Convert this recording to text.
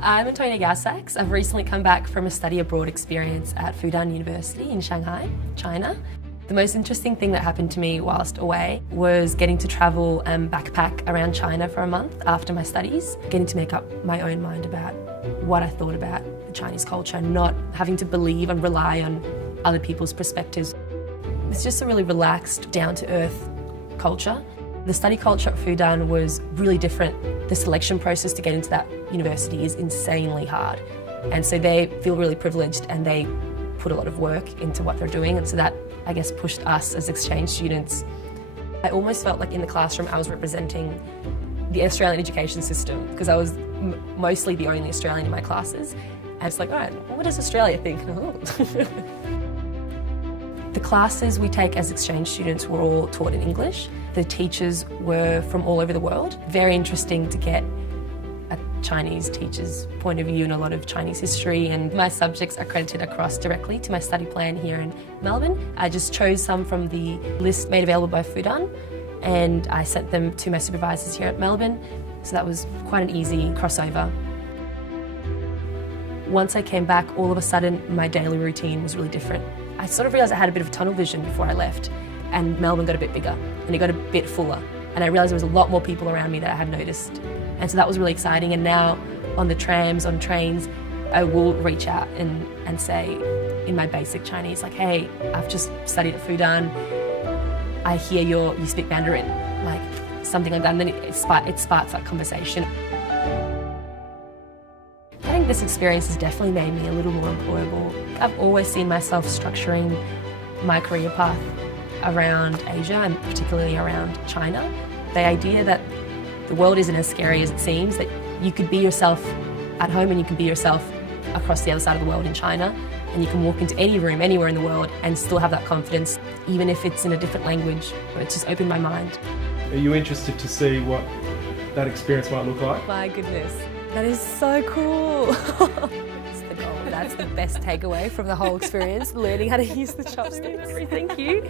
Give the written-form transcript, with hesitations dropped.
I'm Antonia Gausachs. I've recently come back from a study abroad experience at Fudan University in Shanghai, China. The most interesting thing that happened to me whilst away was getting to travel and backpack around China for a month after my studies, getting to make up my own mind about what I thought about the Chinese culture, not having to believe and rely on other people's perspectives. It's just a really relaxed, down-to-earth culture. The study culture at Fudan was really different. The selection process to get into that university is insanely hard. And so they feel really privileged and they put a lot of work into what they're doing. And so that, I guess, pushed us as exchange students. I almost felt like in the classroom I was representing the Australian education system because I was mostly the only Australian in my classes. And it's like, all right, what does Australia think? The classes we take as exchange students were all taught in English. The teachers were from all over the world. Very interesting to get a Chinese teacher's point of view and a lot of Chinese history, and my subjects are credited across directly to my study plan here in Melbourne. I just chose some from the list made available by Fudan and I sent them to my supervisors here at Melbourne, so that was quite an easy crossover. Once I came back, all of a sudden my daily routine was really different. I sort of realised I had a bit of tunnel vision before I left, and Melbourne got a bit bigger and it got a bit fuller, and I realised there was a lot more people around me that I had noticed, and so that was really exciting. And now on the trams, on trains, I will reach out and say in my basic Chinese, like, hey, I've just studied at Fudan, I hear you speak Mandarin, like something like that, and then it sparks that conversation. I think this experience has definitely made me a little more employable. I've always seen myself structuring my career path around Asia and particularly around China. The idea that the world isn't as scary as it seems, that you could be yourself at home and you can be yourself across the other side of the world in China, and you can walk into any room anywhere in the world and still have that confidence, even if it's in a different language. It's just opened my mind. Are you interested to see what that experience might look like? My goodness, that is so cool. That's the goal. That's the best takeaway from the whole experience, learning how to use the chopsticks. Thank you.